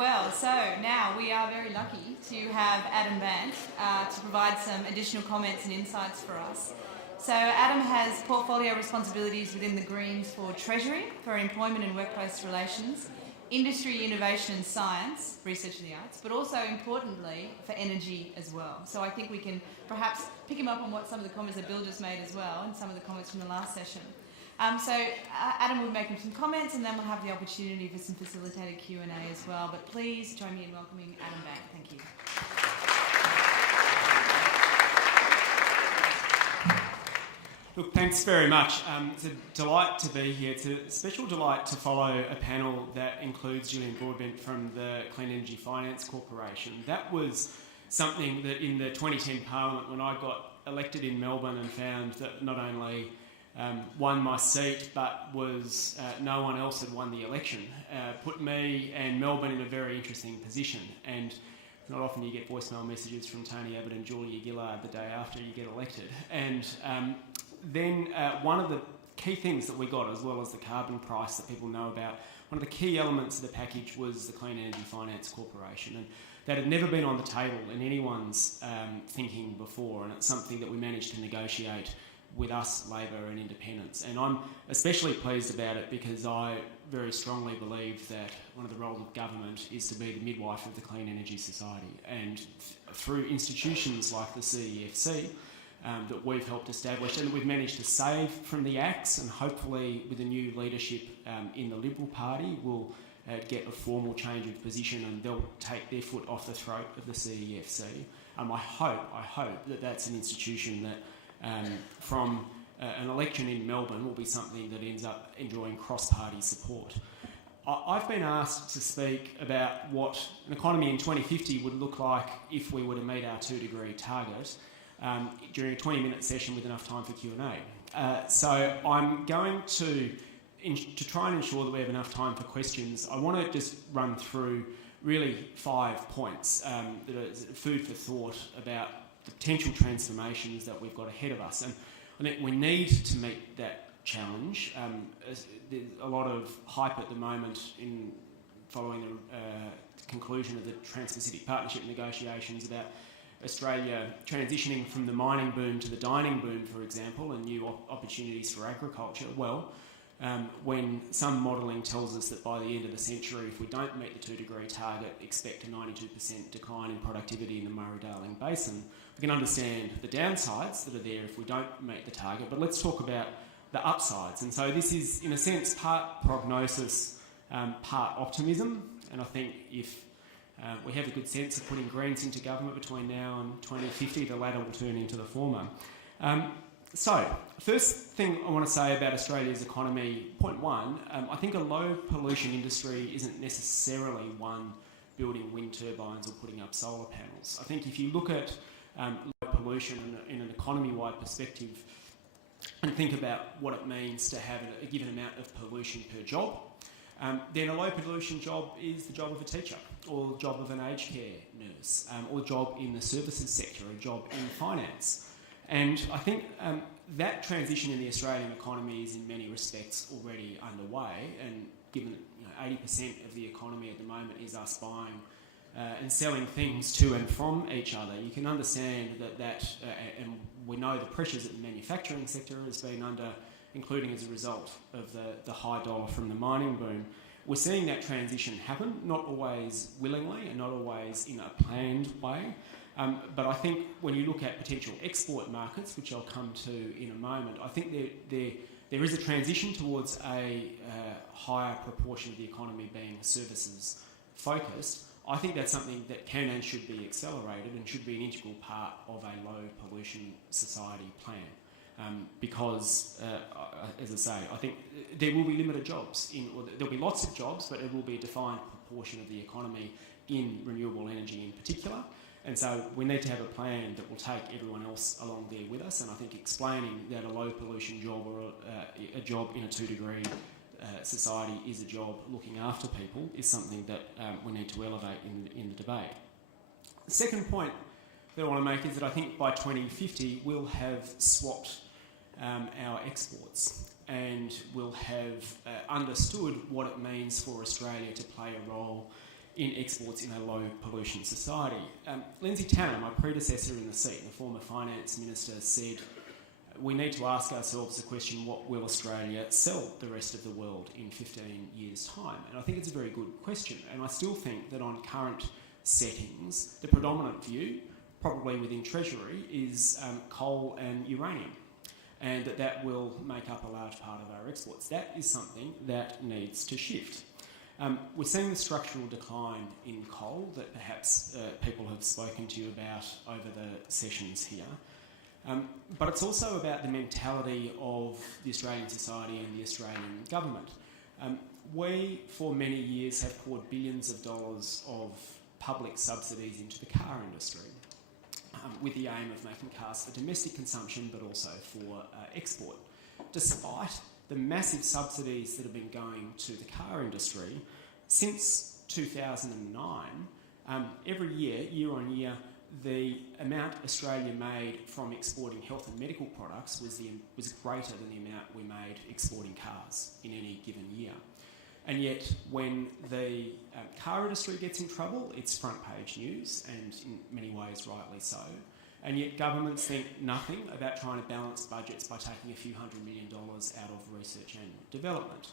well. So now we are very lucky to have Adam Bandt to provide some additional comments and insights for us. So Adam has portfolio responsibilities within the Greens for Treasury, for employment and workplace relations, industry, innovation and science, research and the arts, but also importantly for energy as well. So I think we can perhaps pick him up on what some of the comments that Bill just made as well and some of the comments from the last session. Adam will make some comments and then we'll have the opportunity for some facilitated Q&A as well. But please join me in welcoming Adam Bandt. Thank you. Look, thanks very much. It's a delight to be here. It's a special delight to follow a panel that includes Gillian Broadbent from the Clean Energy Finance Corporation. That was something that in the 2010 Parliament, when I got elected in Melbourne and found that not only won my seat, but was no one else had won the election, put me and Melbourne in a very interesting position. And not often you get voicemail messages from Tony Abbott and Julia Gillard the day after you get elected. And then one of the key things that we got, as well as the carbon price that people know about, one of the key elements of the package was the Clean Energy Finance Corporation. And that had never been on the table in anyone's thinking before, and it's something that we managed to negotiate with us, Labor and Independents. And I'm especially pleased about it because I very strongly believe that one of the roles of government is to be the midwife of the clean energy society. And through institutions like the CEFC that we've helped establish and that we've managed to save from the axe, and hopefully with the new leadership in the Liberal Party we'll get a formal change of position and they'll take their foot off the throat of the CEFC. I hope that that's an institution that from an election in Melbourne will be something that ends up enjoying cross-party support. I've been asked to speak about what an economy in 2050 would look like if we were to meet our 2-degree target during a 20-minute session with enough time for Q&A. So I'm going to try and ensure that we have enough time for questions. I want to just run through really 5 points that are food for thought about the potential transformations that we've got ahead of us. And I think we need to meet that challenge. There's a lot of hype at the moment in following the conclusion of the Trans-Pacific Partnership negotiations about Australia transitioning from the mining boom to the dining boom, for example, and new opportunities for agriculture. Well, when some modelling tells us that by the end of the century, if we don't meet the 2-degree target, expect a 92% decline in productivity in the Murray-Darling Basin, we can understand the downsides that are there if we don't meet the target, but let's talk about the upsides. And so this is, in a sense, part prognosis, part optimism, and I think if we have a good sense of putting Greens into government between now and 2050, the latter will turn into the former. So, first thing I want to say about Australia's economy, point one, I think a low pollution industry isn't necessarily one building wind turbines or putting up solar panels. I think if you look at low pollution in an economy-wide perspective and think about what it means to have a given amount of pollution per job, then a low pollution job is the job of a teacher, or the job of an aged care nurse, or a job in the services sector, a job in finance. And I think that transition in the Australian economy is in many respects already underway, and given that 80% of the economy at the moment is us buying and selling things to and from each other, you can understand that and we know the pressures that the manufacturing sector has been under, including as a result of the high dollar from the mining boom. We're seeing that transition happen, not always willingly and not always in a planned way. But I think when you look at potential export markets, which I'll come to in a moment, I think there is a transition towards a higher proportion of the economy being services focused. I think that's something that can and should be accelerated and should be an integral part of a low pollution society plan. Because, as I say, I think there will be limited jobs, or there'll be lots of jobs, but it will be a defined proportion of the economy in renewable energy in particular. And so we need to have a plan that will take everyone else along there with us. And I think explaining that a low pollution job or a job in a 2-degree society is a job looking after people is something that we need to elevate in the debate. The second point that I want to make is that I think by 2050 we'll have swapped our exports and we'll have understood what it means for Australia to play a role in exports in a low pollution society. Lindsay Tanner, my predecessor in the seat, the former finance minister, said we need to ask ourselves the question, what will Australia sell the rest of the world in 15 years' time? And I think it's a very good question. And I still think that on current settings, the predominant view, probably within Treasury, is coal and uranium, and that will make up a large part of our exports. That is something that needs to shift. We're seeing the structural decline in coal that perhaps people have spoken to you about over the sessions here. But it's also about the mentality of the Australian society and the Australian government. We, for many years, have poured billions of dollars of public subsidies into the car industry, with the aim of making cars for domestic consumption but also for export. Despite the massive subsidies that have been going to the car industry, since 2009, every year, year on year, the amount Australia made from exporting health and medical products was greater than the amount we made exporting cars in any given year. And yet, when the car industry gets in trouble, it's front page news, and in many ways rightly so. And yet governments think nothing about trying to balance budgets by taking a few $100 million out of research and development.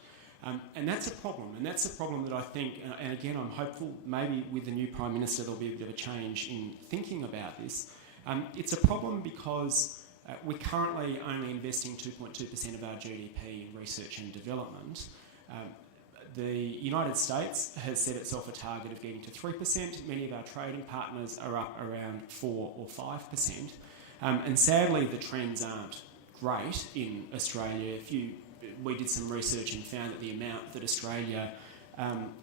And that's a problem, and that's a problem that I think, and again I'm hopeful maybe with the new Prime Minister there'll be a bit of a change in thinking about this. It's a problem because we're currently only investing 2.2% of our GDP in research and development. The United States has set itself a target of getting to 3%. Many of our trading partners are up around 4 or 5%. And sadly, the trends aren't great in Australia. We did some research and found that the amount that Australia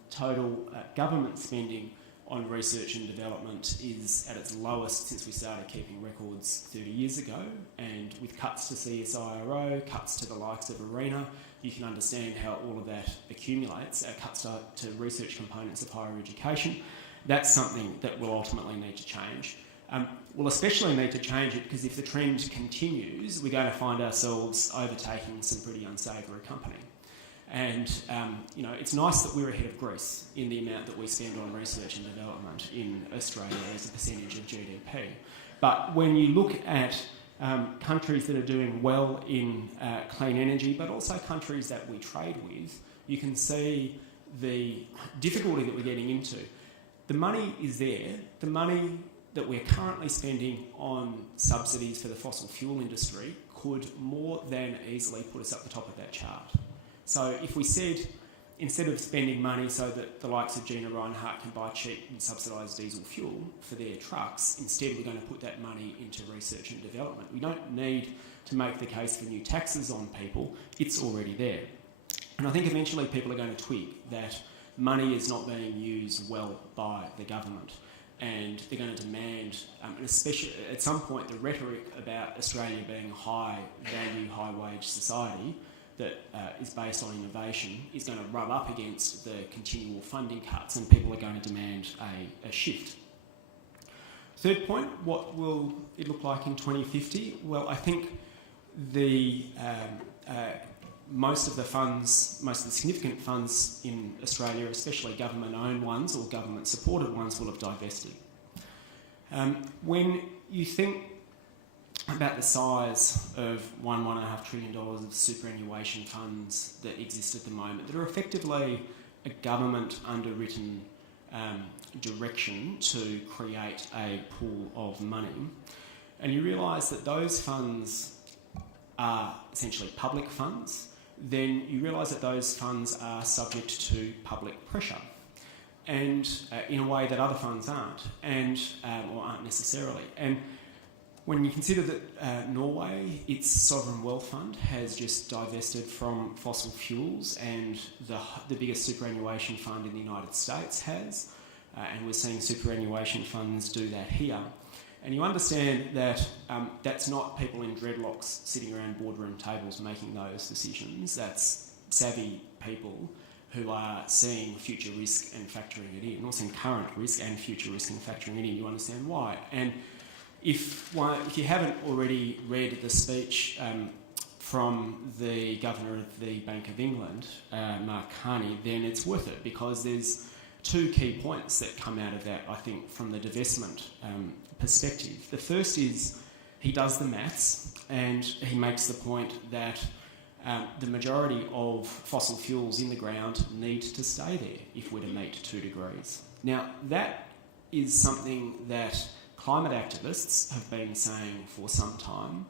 total government spending on research and development is at its lowest since we started keeping records 30 years ago. And with cuts to CSIRO, cuts to the likes of ARENA, you can understand how all of that accumulates, cuts to research components of higher education. That's something that will ultimately need to change. We'll especially need to change it because if the trend continues, we're going to find ourselves overtaking some pretty unsavoury company. And, it's nice that we're ahead of Greece in the amount that we spend on research and development in Australia as a percentage of GDP. But when you look at countries that are doing well in clean energy, but also countries that we trade with, you can see the difficulty that we're getting into. The money is there. The money that we're currently spending on subsidies for the fossil fuel industry could more than easily put us up the top of that chart. So if we said, instead of spending money so that the likes of Gina Rinehart can buy cheap and subsidised diesel fuel for their trucks, instead we're going to put that money into research and development. We don't need to make the case for new taxes on people. It's already there. And I think eventually people are going to twig that money is not being used well by the government. And they're going to demand, and especially at some point, the rhetoric about Australia being a high-value, high-wage society that is based on innovation is going to rub up against the continual funding cuts, and people are going to demand a shift. Third point, what will it look like in 2050? Well, I think most of the significant funds in Australia, especially government-owned ones or government-supported ones, will have divested. When you think about the size of $1.5 trillion of superannuation funds that exist at the moment, that are effectively a government underwritten direction to create a pool of money, and you realise that those funds are essentially public funds, then you realise that those funds are subject to public pressure, and in a way that other funds aren't, or aren't necessarily. And when you consider that Norway, its sovereign wealth fund, has just divested from fossil fuels, and the biggest superannuation fund in the United States has, and we're seeing superannuation funds do that here. And you understand that that's not people in dreadlocks sitting around boardroom tables making those decisions. That's savvy people who are seeing future risk and factoring it in, or seeing current risk and future risk and factoring it in. You understand why. And if you haven't already read the speech from the Governor of the Bank of England, Mark Carney, then it's worth it, because there's two key points that come out of that, I think, from the divestment perspective. The first is he does the maths and he makes the point that the majority of fossil fuels in the ground need to stay there if we're to meet 2 degrees. Now, that is something that climate activists have been saying for some time,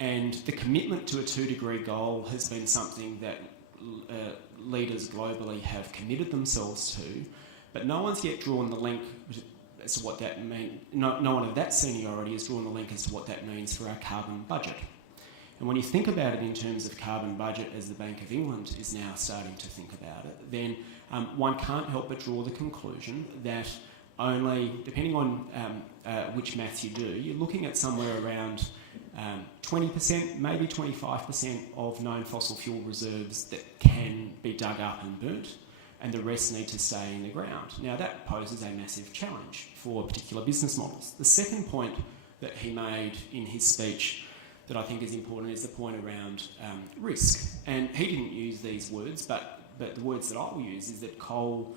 and the commitment to a 2-degree goal has been something that leaders globally have committed themselves to, but no one's yet drawn the link as to what that means. No one of that seniority has drawn the link as to what that means for our carbon budget. And when you think about it in terms of carbon budget, as the Bank of England is now starting to think about it, then one can't help but draw the conclusion that only, depending on which maths you do, you're looking at somewhere around 20%, maybe 25% of known fossil fuel reserves that can be dug up and burnt, and the rest need to stay in the ground. Now, that poses a massive challenge for particular business models. The second point that he made in his speech that I think is important is the point around risk. And he didn't use these words, but the words that I will use is that coal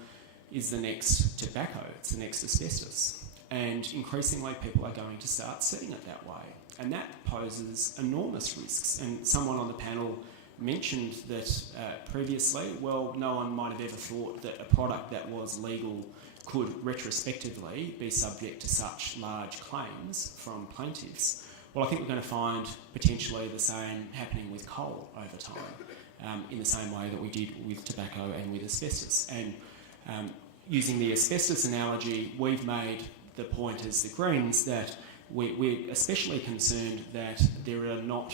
is the next tobacco, it's the next asbestos. And increasingly people are going to start seeing it that way. And that poses enormous risks. And someone on the panel mentioned that previously, well, no one might have ever thought that a product that was legal could retrospectively be subject to such large claims from plaintiffs. Well, I think we're going to find potentially the same happening with coal over time, in the same way that we did with tobacco and with asbestos. And using the asbestos analogy, we've made the point as the Greens that we're especially concerned that there are not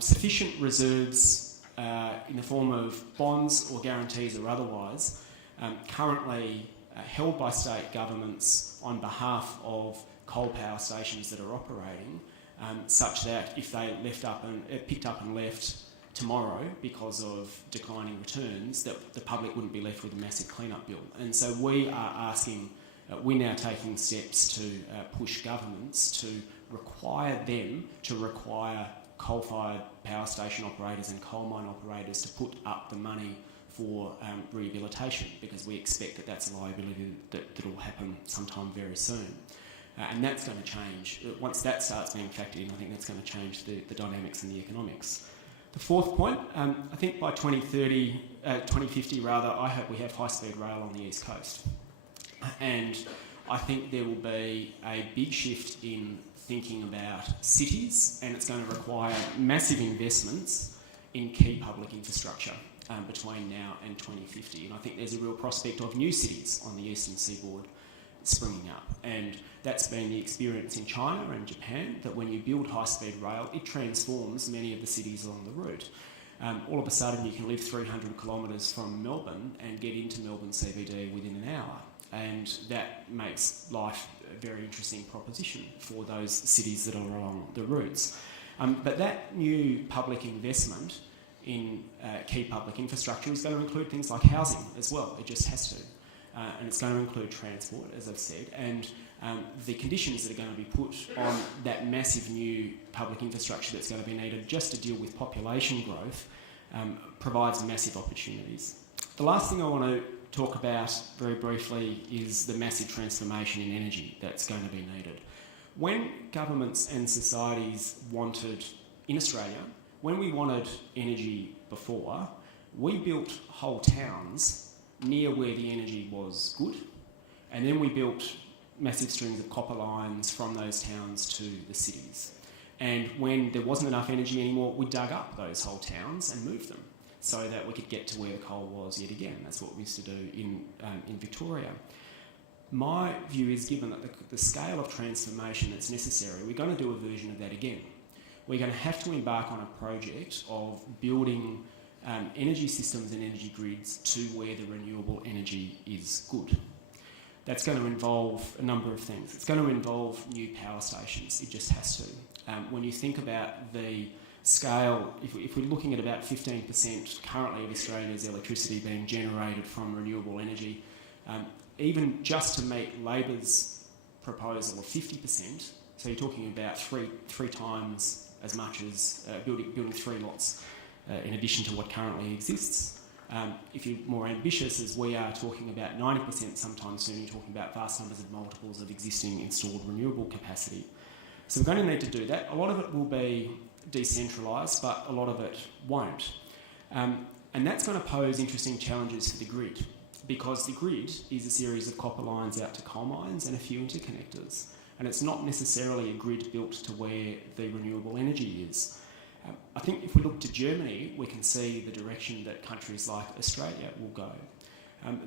sufficient reserves in the form of bonds or guarantees or otherwise currently held by state governments on behalf of coal power stations that are operating, such that if they picked up and left tomorrow because of declining returns, that the public wouldn't be left with a massive clean-up bill. And so we are asking, we're now taking steps to push governments to require coal-fired power station operators and coal mine operators to put up the money for rehabilitation, because we expect that that's a liability that will happen sometime very soon. And that's going to change. Once that starts being factored in, I think that's going to change the dynamics and the economics. The fourth point, I think by 2050 rather, I hope we have high-speed rail on the East Coast. And I think there will be a big shift in thinking about cities, and it's going to require massive investments in key public infrastructure between now and 2050. And I think there's a real prospect of new cities on the eastern seaboard springing up. And that's been the experience in China and Japan, that when you build high-speed rail, it transforms many of the cities along the route. All of a sudden, you can live 300 kilometres from Melbourne and get into Melbourne CBD within an hour. And that makes life a very interesting proposition for those cities that are along the routes. But that new public investment in key public infrastructure is going to include things like housing as well. It just has to. And it's going to include transport, as I've said, and the conditions that are going to be put on that massive new public infrastructure that's going to be needed just to deal with population growth provides massive opportunities. The last thing I want to talk about very briefly is the massive transformation in energy that's going to be needed. When governments and societies wanted, in Australia, when we wanted energy before, we built whole towns near where the energy was good, and then we built massive strings of copper lines from those towns to the cities. And when there wasn't enough energy anymore, we dug up those whole towns and moved them so that we could get to where the coal was yet again. That's what we used to do in Victoria. My view is, given that the scale of transformation that's necessary, we're going to do a version of that again. We're going to have to embark on a project of building energy systems and energy grids to where the renewable energy is good. That's going to involve a number of things. It's going to involve new power stations. It just has to. When you think about the scale, if we're looking at about 15% currently of Australia's electricity being generated from renewable energy, even just to meet Labor's proposal of 50%, so you're talking about three times as much as building 3 lots in addition to what currently exists, If you're more ambitious, as we are, talking about 90% sometime soon, you're talking about vast numbers of multiples of existing installed renewable capacity. So we're going to need to do that. A lot of it will be decentralised, but a lot of it won't. And that's going to pose interesting challenges for the grid, because the grid is a series of copper lines out to coal mines and a few interconnectors. And it's not necessarily a grid built to where the renewable energy is. I think if we look to Germany, we can see the direction that countries like Australia will go.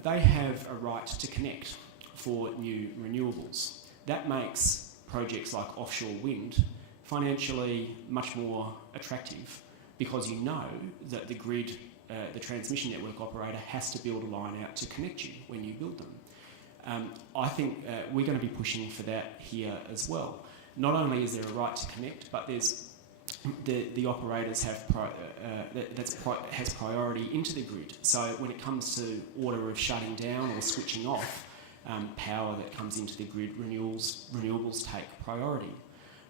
They have a right to connect for new renewables. That makes projects like offshore wind financially much more attractive, because you know that the grid, the transmission network operator, has to build a line out to connect you when you build them. I think we're going to be pushing for that here as well. Not only is there a right to connect, but there's the operators have has priority into the grid. So when it comes to order of shutting down or switching off power that comes into the grid, renewables take priority.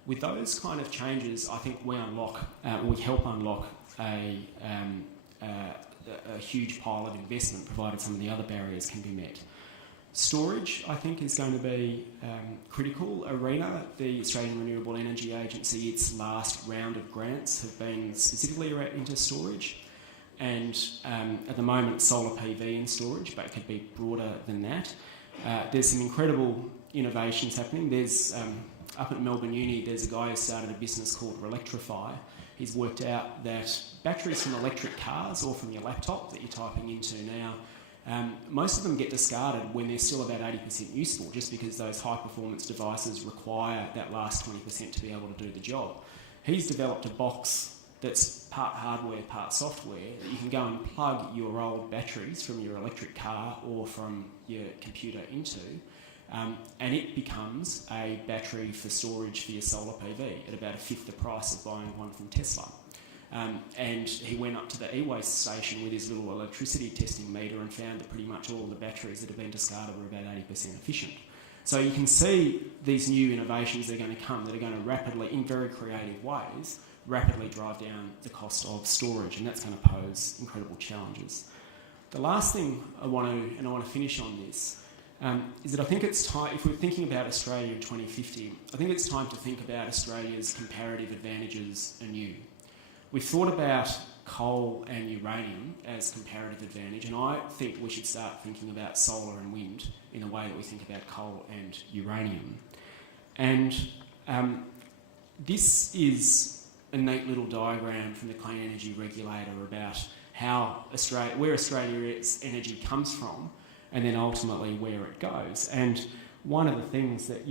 With those kind of changes, I think we help unlock a huge pile of investment, provided some of the other barriers can be met. Storage, I think, is going to be critical arena. The Australian Renewable Energy Agency, its last round of grants have been specifically into storage, and at the moment solar PV and storage, but it could be broader than that. There's some incredible innovations happening. There's up at Melbourne Uni, there's a guy who started a business called Electrify. He's worked out that batteries from electric cars or from your laptop that you're typing into now, most of them get discarded when they're still about 80% useful, just because those high-performance devices require that last 20% to be able to do the job. He's developed a box that's part hardware, part software, that you can go and plug your old batteries from your electric car or from your computer into, and it becomes a battery for storage for your solar PV at about a fifth the price of buying one from Tesla. And he went up to the e-waste station with his little electricity testing meter and found that pretty much all of the batteries that have been discarded were about 80% efficient. So you can see these new innovations that are going to come, that are going to rapidly, in very creative ways, rapidly drive down the cost of storage, and that's going to pose incredible challenges. The last thing I want to finish on this, is that I think it's time, if we're thinking about Australia in 2050, I think it's time to think about Australia's comparative advantages anew. We've thought about coal and uranium as comparative advantage, and I think we should start thinking about solar and wind in the way that we think about coal and uranium. And this is a neat little diagram from the Clean Energy Regulator about where Australia's energy comes from, and then ultimately where it goes. And one of the things that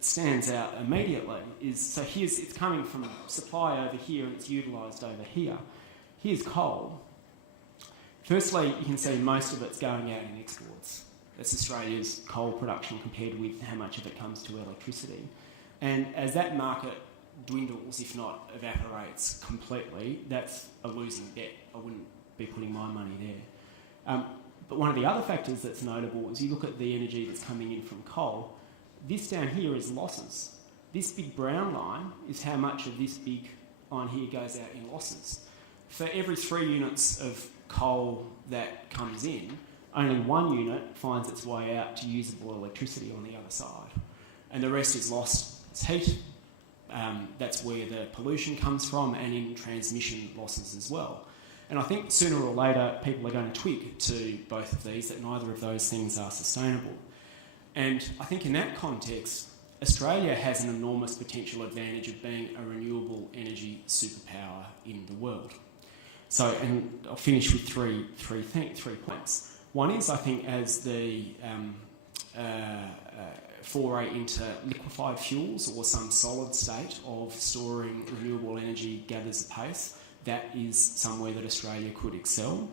stands out immediately is, so it's coming from supply over here and it's utilised over here. Here's coal. Firstly, you can see most of it's going out in exports. That's Australia's coal production compared with how much of it comes to electricity. And as that market dwindles, if not evaporates completely, that's a losing bet. I wouldn't be putting my money there. But one of the other factors that's notable is you look at the energy that's coming in from coal. This down here is losses. This big brown line is how much of this big line here goes out in losses. For every 3 units of coal that comes in, only 1 unit finds its way out to usable electricity on the other side. And the rest is lost as heat. That's where the pollution comes from, and in transmission losses as well. And I think sooner or later people are going to twig to both of these, that neither of those things are sustainable. And I think in that context, Australia has an enormous potential advantage of being a renewable energy superpower in the world. So, and I'll finish with three points. One is, I think, as the foray into liquefied fuels or some solid state of storing renewable energy gathers apace, that is somewhere that Australia could excel.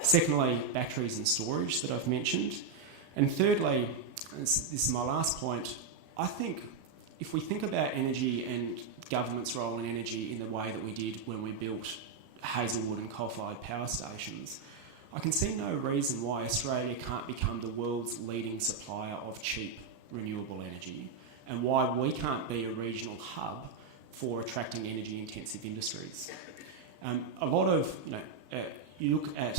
Secondly, batteries and storage that I've mentioned. And thirdly, this is my last point, I think if we think about energy and government's role in energy in the way that we did when we built Hazelwood and coal-fired power stations, I can see no reason why Australia can't become the world's leading supplier of cheap renewable energy, and why we can't be a regional hub for attracting energy-intensive industries. A lot of you look at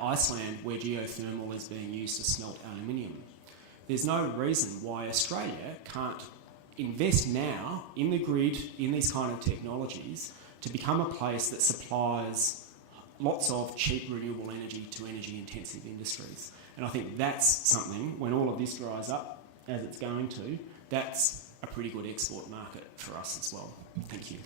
Iceland, where geothermal is being used to smelt aluminium. There's no reason why Australia can't invest now in the grid, in these kind of technologies, to become a place that supplies lots of cheap renewable energy to energy-intensive industries. And I think that's something, when all of this dries up, as it's going to, that's a pretty good export market for us as well. Thank you.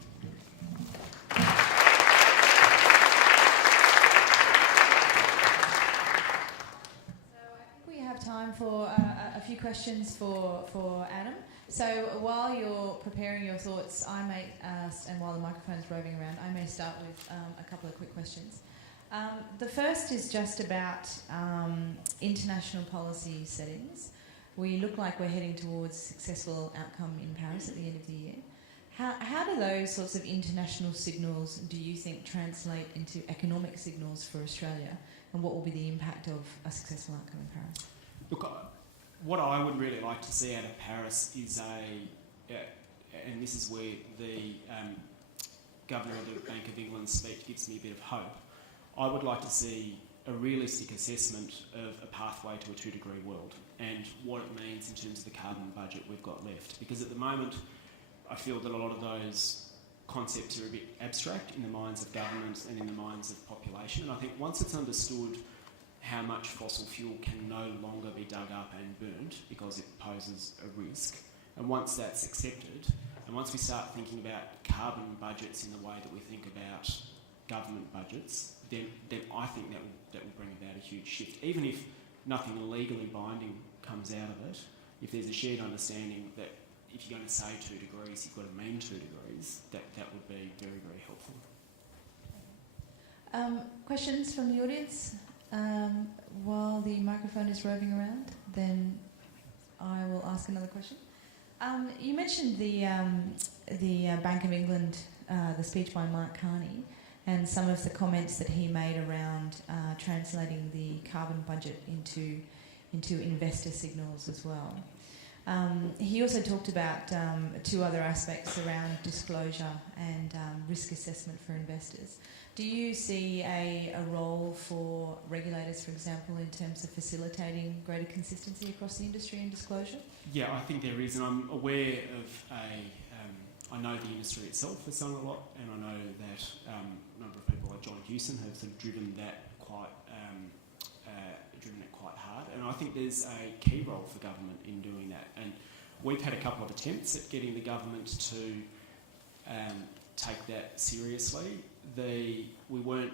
We have time for a few questions for Adam. So while you're preparing your thoughts, I may ask, and while the microphone's roving around, I may start with a couple of quick questions. The first is just about international policy settings. We look like we're heading towards successful outcome in Paris at the end of the year. How do those sorts of international signals, do you think, translate into economic signals for Australia? And what will be the impact of a successful outcome in Paris? Look, what I would really like to see out of Paris is and this is where the Governor of the Bank of England's speech gives me a bit of hope, I would like to see a realistic assessment of a pathway to a 2-degree world and what it means in terms of the carbon budget we've got left. Because at the moment, I feel that a lot of those concepts are a bit abstract in the minds of governments and in the minds of population. And I think once it's understood how much fossil fuel can no longer be dug up and burnt because it poses a risk, and once that's accepted, and once we start thinking about carbon budgets in the way that we think about government budgets, then I think that will bring about a huge shift. Even if nothing legally binding comes out of it, if there's a shared understanding that if you're going to say 2 degrees, you've got to mean 2 degrees, that would be very, very helpful. Questions from the audience? While the microphone is roving around, then I will ask another question. You mentioned the Bank of England, the speech by Mark Carney, and some of the comments that he made around translating the carbon budget into investor signals as well. He also talked about 2 other aspects around disclosure and risk assessment for investors. Do you see a role for regulators, for example, in terms of facilitating greater consistency across the industry and disclosure? Yeah, I think there is, and I'm aware of I know the industry itself has done a lot, and I know that a number of people like John Hewson have sort of driven that quite hard, and I think there's a key role for government in doing that. And we've had a couple of attempts at getting the government to take that seriously. We weren't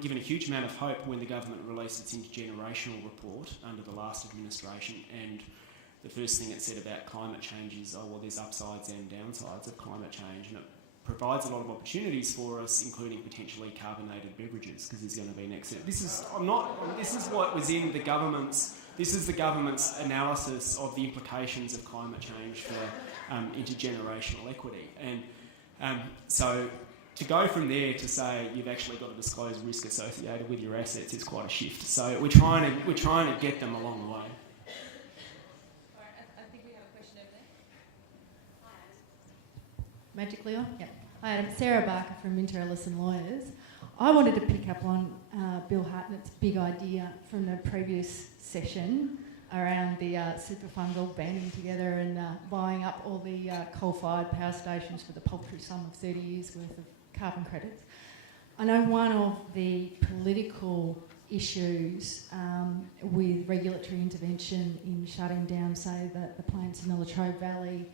given a huge amount of hope when the government released its intergenerational report under the last administration, and the first thing it said about climate change is, oh well, there's upsides and downsides of climate change, and it provides a lot of opportunities for us, including potentially carbonated beverages, because there's going to be an exit. This is what was in the government's. This is the government's analysis of the implications of climate change for intergenerational equity, and so to go from there to say you've actually got to disclose risk associated with your assets is quite a shift. So we're trying to get them along the way. All right, I think we have a question over there. Magically on? Yep. Hi, I'm Sarah Barker from Minter Ellison Lawyers. I wanted to pick up on Bill Hartnett's big idea from the previous session around the super funds all banding together and buying up all the coal-fired power stations for the paltry sum of 30 years' worth of carbon credits. I know one of the political issues with regulatory intervention in shutting down, say, the plants in the Latrobe Valley,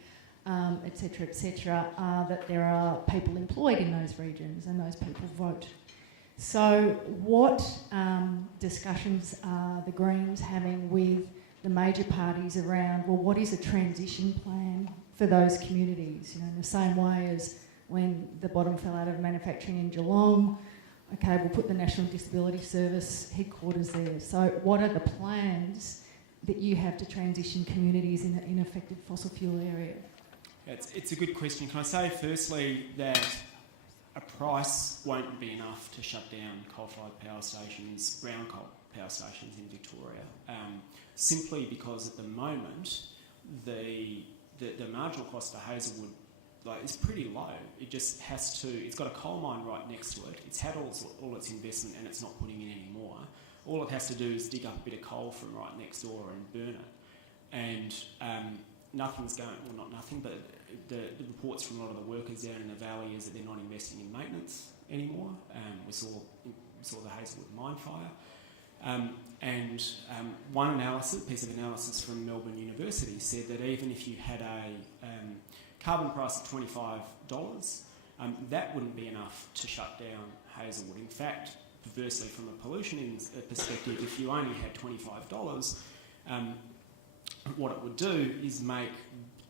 etc., are that there are people employed in those regions and those people vote. So what discussions are the Greens having with the major parties around, well, what is a transition plan for those communities? You know, in the same way as when the bottom fell out of manufacturing in Geelong, okay, we'll put the National Disability Service headquarters there. So what are the plans that you have to transition communities in affected fossil fuel areas? It's a good question. Can I say firstly that a price won't be enough to shut down coal-fired power stations, brown coal power stations in Victoria, simply because at the moment the marginal cost for Hazelwood it's pretty low. It just has to. It's got a coal mine right next to it. It's had all its investment and it's not putting in any more. All it has to do is dig up a bit of coal from right next door and burn it. And nothing's going. Well, not nothing, but the reports from a lot of the workers down in the valley is that they're not investing in maintenance anymore. We saw the Hazelwood mine fire. And one piece of analysis from Melbourne University said that even if you had a carbon price of $25, that wouldn't be enough to shut down Hazelwood. In fact, perversely, from a pollution perspective, if you only had $25, what it would do is make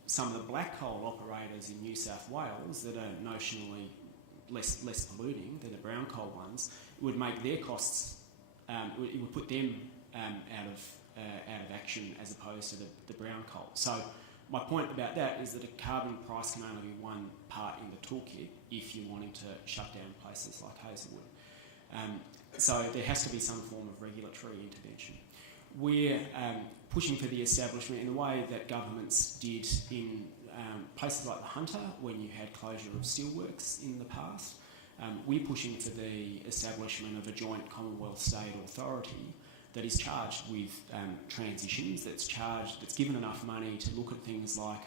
some of the black coal operators in New South Wales that are notionally less polluting than the brown coal ones, it would make their costs, it would put them out of action as opposed to the brown coal. So my point about that is that a carbon price can only be one part in the toolkit if you're wanting to shut down places like Hazelwood. So there has to be some form of regulatory intervention. We're pushing for the establishment in the way that governments did in places like the Hunter when you had closure of steelworks in the past. We're pushing for the establishment of a joint Commonwealth State authority that is charged with transitions, that's given enough money to look at things like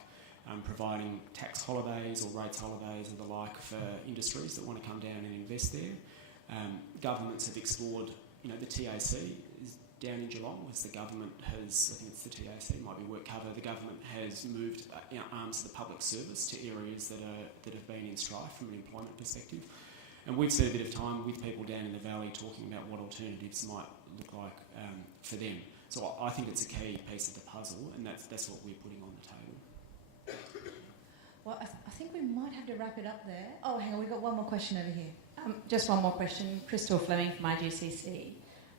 providing tax holidays or rates holidays and the like for industries that want to come down and invest there. Governments have explored, the TAC is down in Geelong, as the government has, I think it's the TAC, might be WorkCover, the government has moved arms of the public service to areas that have been in strife from an employment perspective. And we've spent a bit of time with people down in the valley talking about what alternatives might look like for them. So I think it's a key piece of the puzzle, and that's what we're putting on the table. Well, I think we might have to wrap it up there. Oh, hang on, we've got one more question over here. Just one more question. Crystal Fleming from IGCC.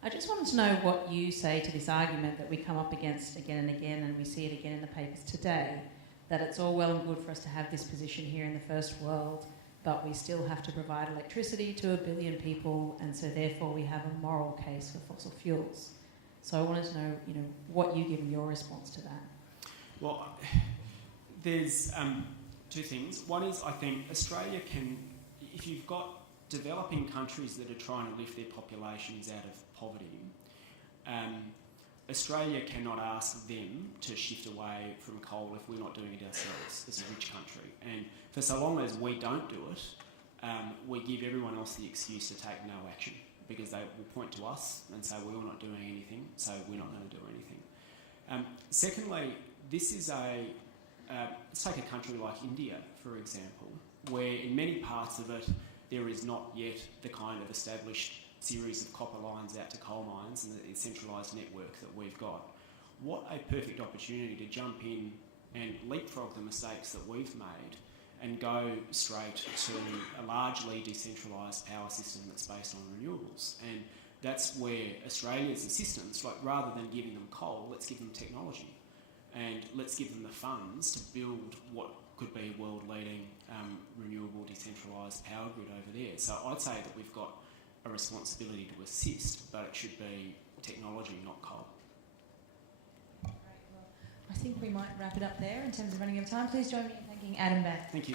I just wanted to know what you say to this argument that we come up against again and again, and we see it again in the papers today, that it's all well and good for us to have this position here in the first world, but we still have to provide electricity to 1 billion people, and so therefore we have a moral case for fossil fuels. So I wanted to know, what you give in your response to that. Well, there's two things. One is, I think Australia can, if you've got developing countries that are trying to lift their populations out of poverty, Australia cannot ask them to shift away from coal if we're not doing it ourselves as a rich country. And for so long as we don't do it, we give everyone else the excuse to take no action, because they will point to us and say, well, you're not doing anything, so we're not going to do anything. Secondly, this is let's take a country like India, for example, where in many parts of it there is not yet the kind of established series of copper lines out to coal mines and the centralised network that we've got. What a perfect opportunity to jump in and leapfrog the mistakes that we've made and go straight to a largely decentralised power system that's based on renewables. And that's where Australia's assistance, rather than giving them coal, let's give them technology. And let's give them the funds to build what could be a world-leading renewable decentralised power grid over there. So I'd say that we've got a responsibility to assist, but it should be technology, not coal. Great. Well, I think we might wrap it up there in terms of running out of time. Please join me in thanking Adam Bandt. Thank you.